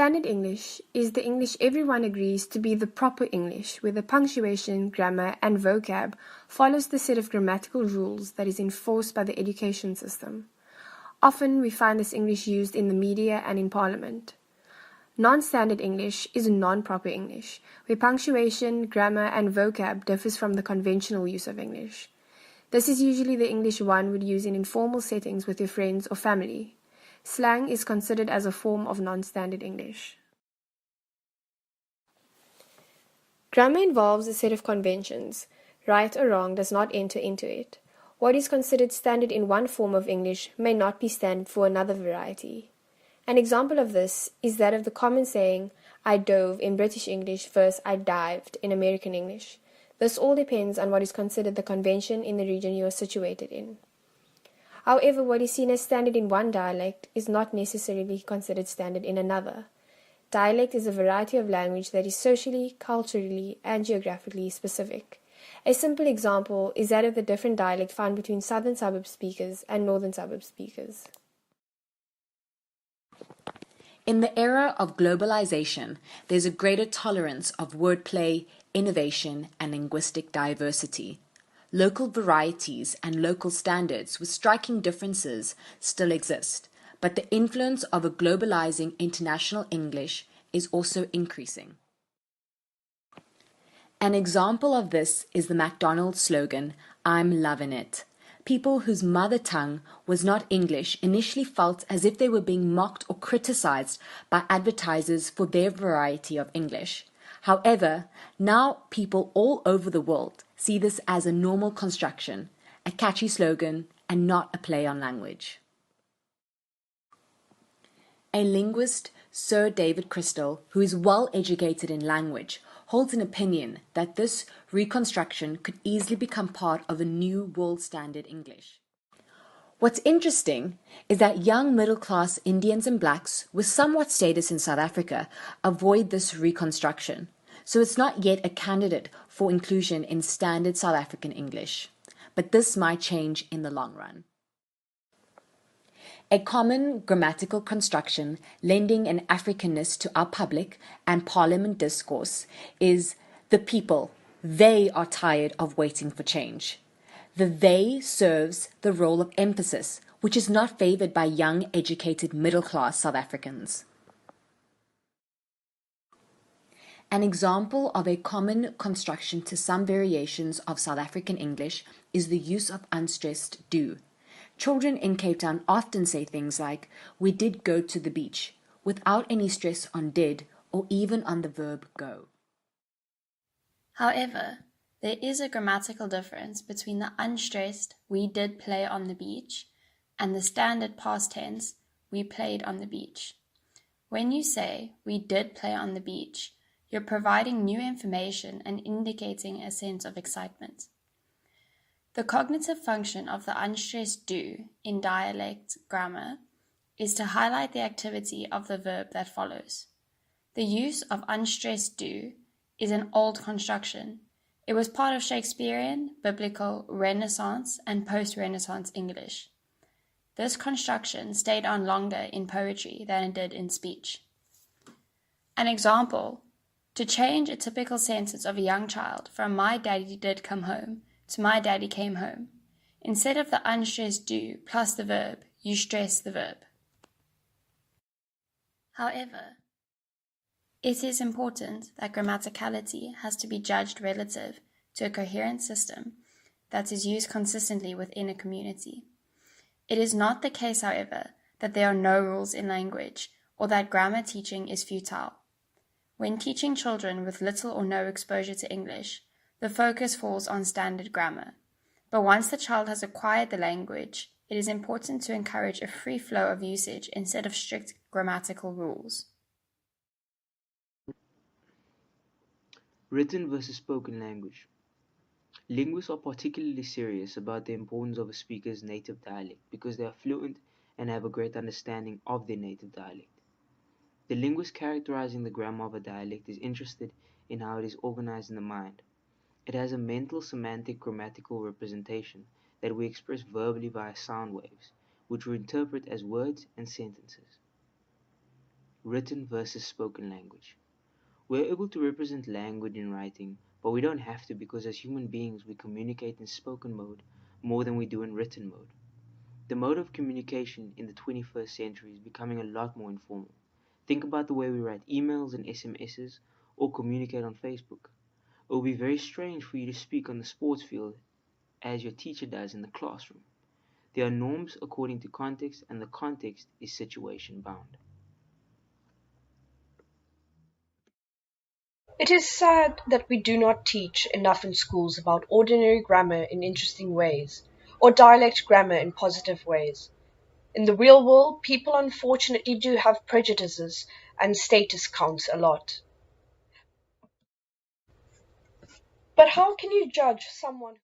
Standard English is the English everyone agrees to be the proper English, where the punctuation, grammar, and vocab follows the set of grammatical rules that is enforced by the education system. Often we find this English used in the media and in Parliament. Non-standard English is non-proper English, where punctuation, grammar, and vocab differs from the conventional use of English. This is usually the English one would use in informal settings with your friends or family. Slang is considered as a form of non-standard English. Grammar involves a set of conventions. Right or wrong does not enter into it. What is considered standard in one form of English may not be standard for another variety. An example of this is that of the common saying, I dove in British English versus I dived in American English. This all depends on what is considered the convention in the region you are situated in. However, what is seen as standard in one dialect is not necessarily considered standard in another. Dialect is a variety of language that is socially, culturally, and geographically specific. A simple example is that of the different dialect found between southern suburb speakers and northern suburb speakers. In the era of globalization, there's a greater tolerance of wordplay, innovation, and linguistic diversity. Local varieties and local standards with striking differences still exist, but the influence of a globalizing international English is also increasing. An example of this is the McDonald's slogan, I'm loving it. People whose mother tongue was not English initially felt as if they were being mocked or criticized by advertisers for their variety of English. However, now people all over the world see this as a normal construction, a catchy slogan, and not a play on language. A linguist, Sir David Crystal, who is well educated in language, holds an opinion that this reconstruction could easily become part of a new world standard English. What's interesting is that young middle-class Indians and blacks with somewhat status in South Africa avoid this reconstruction, so it's not yet a candidate for inclusion in standard South African English. But this might change in the long run. A common grammatical construction lending an Africanness to our public and parliament discourse is the people. They are tired of waiting for change. The they serves the role of emphasis, which is not favored by young, educated, middle-class South Africans. An example of a common construction to some variations of South African English is the use of unstressed do. Children in Cape Town often say things like, we did go to the beach, without any stress on did or even on the verb go. However, there is a grammatical difference between the unstressed we did play on the beach and the standard past tense we played on the beach. When you say we did play on the beach, you're providing new information and indicating a sense of excitement. The cognitive function of the unstressed do in dialect grammar is to highlight the activity of the verb that follows. The use of unstressed do is an old construction. It was part of Shakespearean, biblical, Renaissance, and post-Renaissance English. This construction stayed on longer in poetry than it did in speech. An example, to change a typical sentence of a young child from my daddy did come home to my daddy came home. Instead of the unstressed do plus the verb, you stress the verb. However, it is important that grammaticality has to be judged relative to a coherent system that is used consistently within a community. It is not the case, however, that there are no rules in language or that grammar teaching is futile. When teaching children with little or no exposure to English, the focus falls on standard grammar. But once the child has acquired the language, it is important to encourage a free flow of usage instead of strict grammatical rules. Written versus spoken language. Linguists are particularly serious about the importance of a speaker's native dialect because they are fluent and have a great understanding of their native dialect. The linguist characterizing the grammar of a dialect is interested in how it is organized in the mind. It has a mental semantic grammatical representation that we express verbally via sound waves, which we interpret as words and sentences. written versus spoken language. We're able to represent language in writing, but we don't have to because as human beings we communicate in spoken mode more than we do in written mode. The mode of communication in the 21st century is becoming a lot more informal. Think about the way we write emails and SMSs or communicate on Facebook. It will be very strange for you to speak on the sports field as your teacher does in the classroom. There are norms according to context, and the context is situation bound. It is sad that we do not teach enough in schools about ordinary grammar in interesting ways, or dialect grammar in positive ways. In the real world, people unfortunately do have prejudices, and status counts a lot. But how can you judge someone